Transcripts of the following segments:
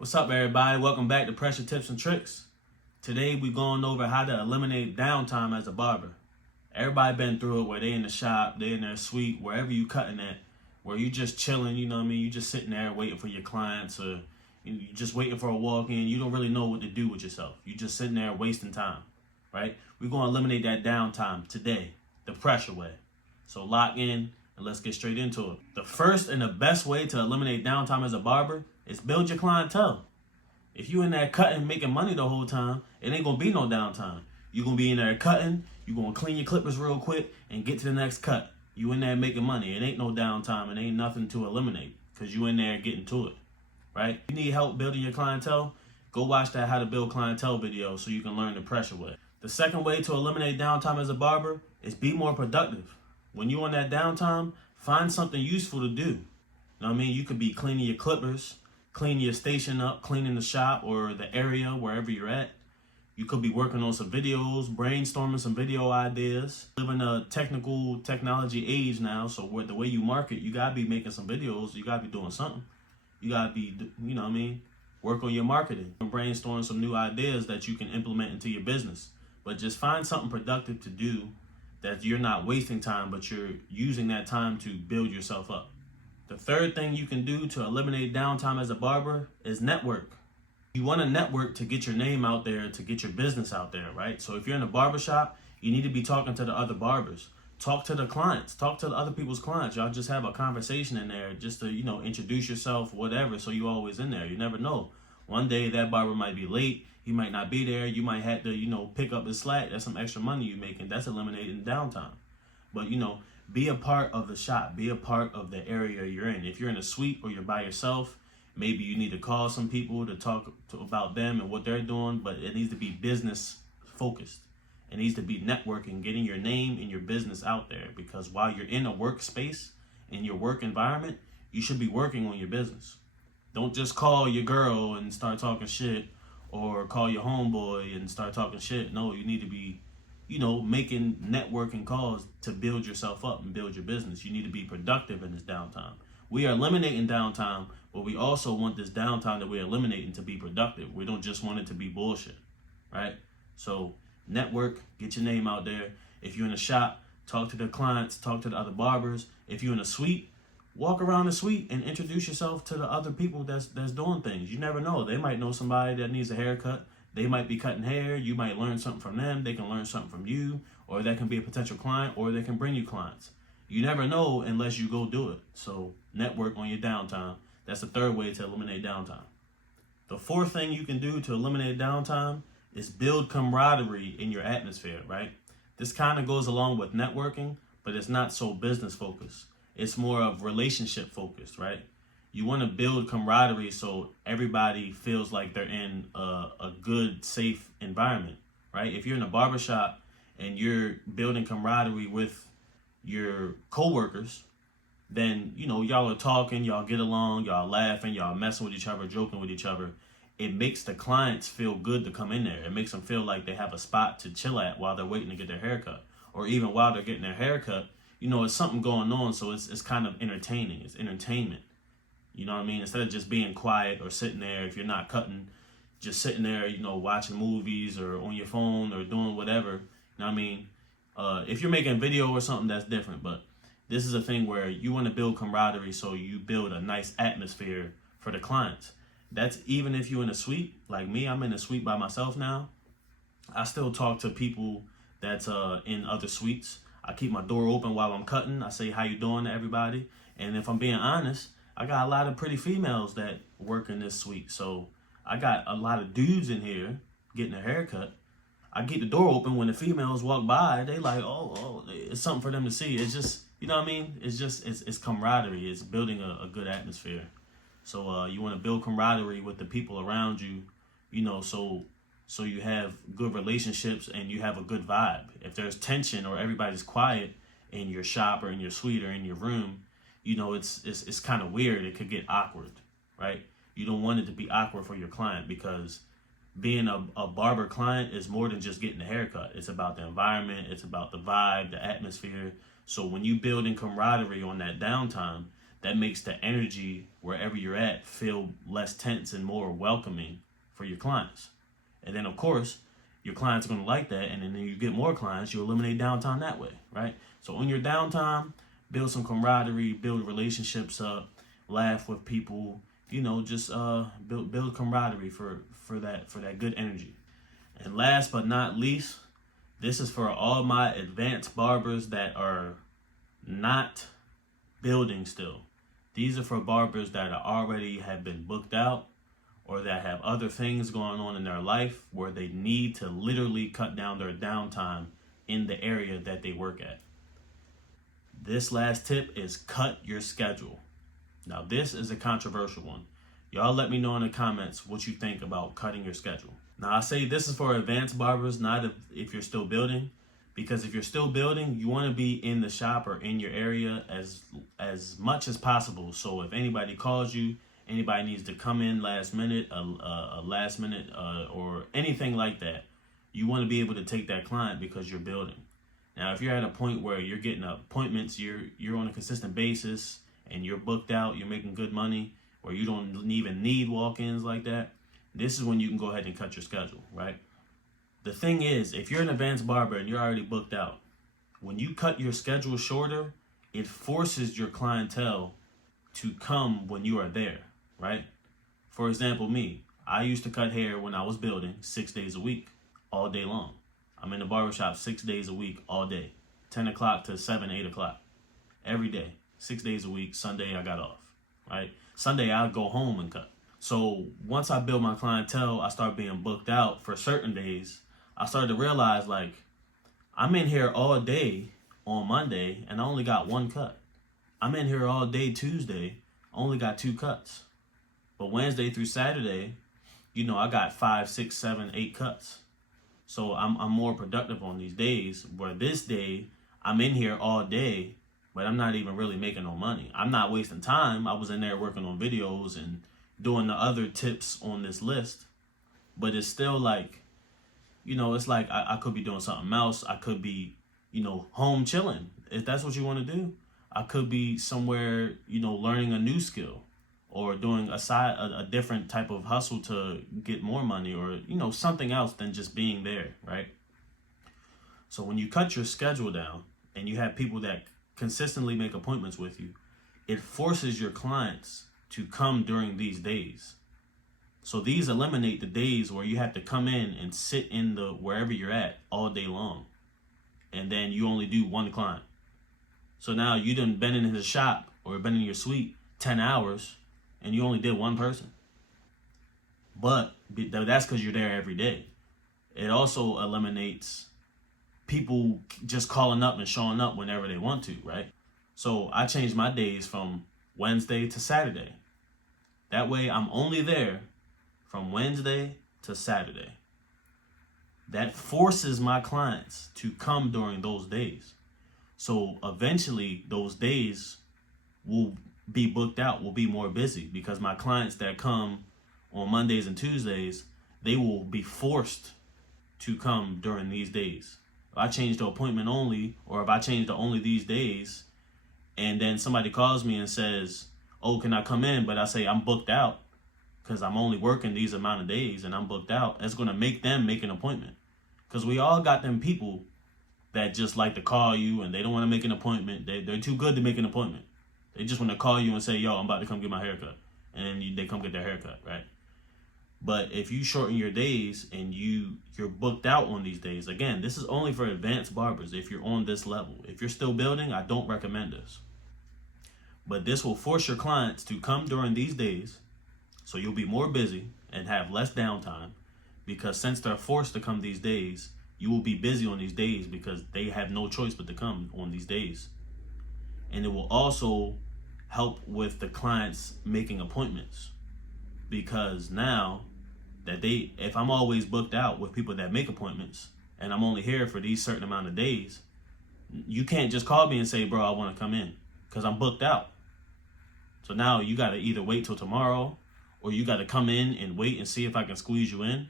What's up, everybody? Welcome back to Pressure Tips and Tricks. Today we're going over how to eliminate downtime as a barber. Everybody been through it where they in the shop, they in their suite, wherever you cutting at, where you just chilling, you know what I mean? You just sitting there waiting for your clients, or you just waiting for a walk-in. You don't really know what to do with yourself. You just sitting there wasting time, right? We're going to eliminate that downtime today, the pressure way. So lock in and let's get straight into it. The first and the best way to eliminate downtime as a barber is build your clientele. If you in there cutting, making money the whole time, it ain't gonna be no downtime. You're gonna be in there cutting, you're gonna clean your clippers real quick and get to the next cut. You in there making money. It ain't no downtime. It ain't nothing to eliminate because you in there getting to it, right? You need help building your clientele? Go watch that How to Build Clientele video so you can learn the pressure way. The second way to eliminate downtime as a barber is be more productive. When you on that downtime, find something useful to do. You know what I mean? You could be cleaning your clippers, cleaning your station up, cleaning the shop or the area wherever you're at. You could be working on some videos, brainstorming some video ideas. We live in a technology age now, so with the way you market, you gotta be making some videos. You gotta be doing something. You gotta be, you know what I mean, work on your marketing and brainstorm some new ideas that you can implement into your business. But just find something productive to do that you're not wasting time, but you're using that time to build yourself up. The third thing you can do to eliminate downtime as a barber is network. You want to network to get your name out there, to get your business out there, right? So if you're in a barbershop, you need to be talking to the other barbers. Talk to the clients, talk to the other people's clients. Y'all just have a conversation in there just to, introduce yourself, whatever, so you always in there. You never know. One day that barber might be late, he might not be there, you might have to, pick up his slack. That's some extra money you're making. That's eliminating downtime. But, be a part of the shop. Be a part of the area you're in. If you're in a suite or you're by yourself, maybe you need to call some people to talk about them and what they're doing, but it needs to be business focused. It needs to be networking, getting your name and your business out there, because while you're in a workspace, in your work environment, you should be working on your business. Don't just call your girl and start talking shit, or call your homeboy and start talking shit. No, you need to be making networking calls to build yourself up and build your business. You need to be productive in this downtime. We are eliminating downtime, but we also want this downtime that we're eliminating to be productive. We don't just want it to be bullshit, right? So network, get your name out there. If you're in a shop, talk to the clients, talk to the other barbers. If you're in a suite, walk around the suite and introduce yourself to the other people that's doing things. You never know. They might know somebody that needs a haircut. They might be cutting hair. You might learn something from them. They can learn something from you, or that can be a potential client, or they can bring you clients. You never know unless you go do it. So network on your downtime. That's the third way to eliminate downtime. The fourth thing you can do to eliminate downtime is build camaraderie in your atmosphere, right? This kind of goes along with networking, but it's not so business focused. It's more of relationship focused, right? You want to build camaraderie so everybody feels like they're in a good, safe environment, right? If you're in a barbershop and you're building camaraderie with your coworkers, then, y'all are talking, y'all get along, y'all laughing, y'all messing with each other, joking with each other. It makes the clients feel good to come in there. It makes them feel like they have a spot to chill at while they're waiting to get their haircut. Or even while they're getting their haircut, it's something going on, so it's kind of entertaining. It's entertainment. You know what I mean? Instead of just being quiet or sitting there, if you're not cutting, just sitting there, watching movies or on your phone or doing whatever. You know what I mean? If you're making a video or something, that's different. But this is a thing where you want to build camaraderie, so you build a nice atmosphere for the clients. That's even if you're in a suite. Like me, I'm in a suite by myself now. I still talk to people that's in other suites. I keep my door open while I'm cutting. I say, how you doing to everybody? And if I'm being honest, I got a lot of pretty females that work in this suite. So I got a lot of dudes in here getting a haircut. I get the door open when the females walk by. They like, oh, it's something for them to see. It's just, you know what I mean? It's camaraderie. It's building a good atmosphere. So you want to build camaraderie with the people around you, so you have good relationships and you have a good vibe. If there's tension or everybody's quiet in your shop or in your suite or in your room, it's kind of weird. It could get awkward, right? You don't want it to be awkward for your client, because being a barber client is more than just getting a haircut. It's about the environment. It's about the vibe, the atmosphere. So when you build in camaraderie on that downtime, that makes the energy wherever you're at feel less tense and more welcoming for your clients. And then, of course, your clients are going to like that. And then you get more clients, you eliminate downtime that way, right? So on your downtime, build some camaraderie, build relationships up, laugh with people, just build camaraderie for that good energy. And last but not least, this is for all my advanced barbers that are not building still. These are for barbers that already have been booked out or that have other things going on in their life where they need to literally cut down their downtime in the area that they work at. This last tip is cut your schedule. Now, this is a controversial one. Y'all let me know in the comments what you think about cutting your schedule. Now, I say this is for advanced barbers, not if you're still building. Because if you're still building, you want to be in the shop or in your area as much as possible. So if anybody calls you, anybody needs to come in last minute, or anything like that, you want to be able to take that client because you're building. Now, if you're at a point where you're getting appointments, you're on a consistent basis and you're booked out, you're making good money, or you don't even need walk-ins like that, this is when you can go ahead and cut your schedule, right? The thing is, if you're an advanced barber and you're already booked out, when you cut your schedule shorter, it forces your clientele to come when you are there, right? For example, me, I used to cut hair when I was building 6 days a week, all day long. I'm in the barbershop 6 days a week, all day, 10 o'clock to 7, 8 o'clock, every day, 6 days a week. Sunday, I got off, right? Sunday, I'll go home and cut. So once I build my clientele, I start being booked out for certain days. I started to realize, like, I'm in here all day on Monday and I only got one cut. I'm in here all day Tuesday, only got 2 cuts. But Wednesday through Saturday, I got 5, 6, 7, 8 cuts. So I'm more productive on these days, where this day I'm in here all day, but I'm not even really making no money. I'm not wasting time. I was in there working on videos and doing the other tips on this list, but it's still like, it's like I could be doing something else. I could be, home chilling. If that's what you want to do, I could be somewhere, learning a new skill or doing a different type of hustle to get more money, or, something else than just being there, right? So when you cut your schedule down and you have people that consistently make appointments with you, it forces your clients to come during these days. So these eliminate the days where you have to come in and sit in the wherever you're at all day long, and then you only do one client. So now you done been in the shop or been in your suite 10 hours and you only did one person. But that's because you're there every day. It also eliminates people just calling up and showing up whenever they want to, right? So I changed my days from Wednesday to Saturday. That way I'm only there from Wednesday to Saturday. That forces my clients to come during those days. So eventually those days will be booked out, will be more busy, because my clients that come on Mondays and Tuesdays, they will be forced to come during these days. If I change the appointment only, or if I change to only these days, and then somebody calls me and says, oh, can I come in? But I say I'm booked out because I'm only working these amount of days and I'm booked out. It's going to make them make an appointment, because we all got them people that just like to call you and they don't want to make an appointment. They're too good to make an appointment. They just want to call you and say, yo, I'm about to come get my haircut. And then they come get their haircut, right? But if you shorten your days and you're booked out on these days, again, this is only for advanced barbers if you're on this level. If you're still building, I don't recommend this. But this will force your clients to come during these days, so you'll be more busy and have less downtime, because since they're forced to come these days, you will be busy on these days because they have no choice but to come on these days. And it will also help with the clients making appointments, because now that if I'm always booked out with people that make appointments and I'm only here for these certain amount of days, you can't just call me and say, bro, I want to come in, because I'm booked out. So now you got to either wait till tomorrow, or you got to come in and wait and see if I can squeeze you in,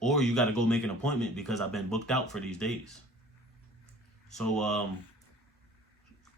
or you got to go make an appointment because I've been booked out for these days. So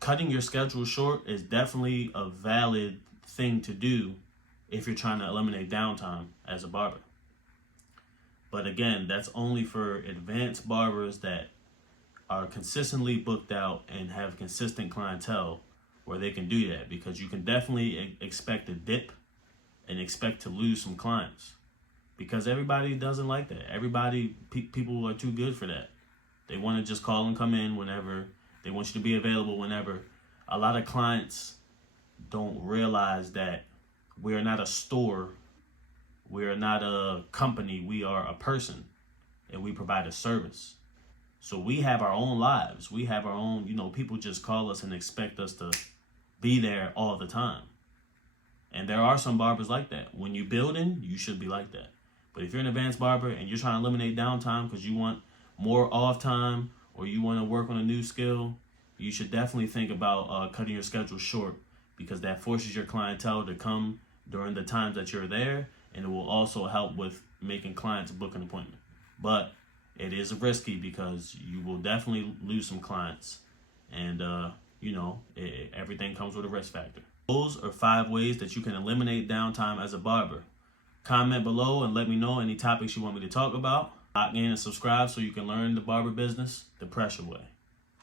cutting your schedule short is definitely a valid thing to do if you're trying to eliminate downtime as a barber. But again, that's only for advanced barbers that are consistently booked out and have consistent clientele where they can do that, because you can definitely expect a dip and expect to lose some clients, because everybody doesn't like that. People are too good for that. They want to just call and come in whenever. They want you to be available whenever. A lot of clients don't realize that we are not a store. We are not a company. We are a person, and we provide a service. So we have our own lives. We have our own, people just call us and expect us to be there all the time. And there are some barbers like that. When you're building, you should be like that. But if you're an advanced barber and you're trying to eliminate downtime because you want more off time or you want to work on a new skill, you should definitely think about cutting your schedule short, because that forces your clientele to come during the times that you're there, and it will also help with making clients book an appointment. But it is risky because you will definitely lose some clients, and everything comes with a risk factor. Those are 5 ways that you can eliminate downtime as a barber. Comment below and let me know any topics you want me to talk about. Lock in and subscribe so you can learn the barber business the pressure way.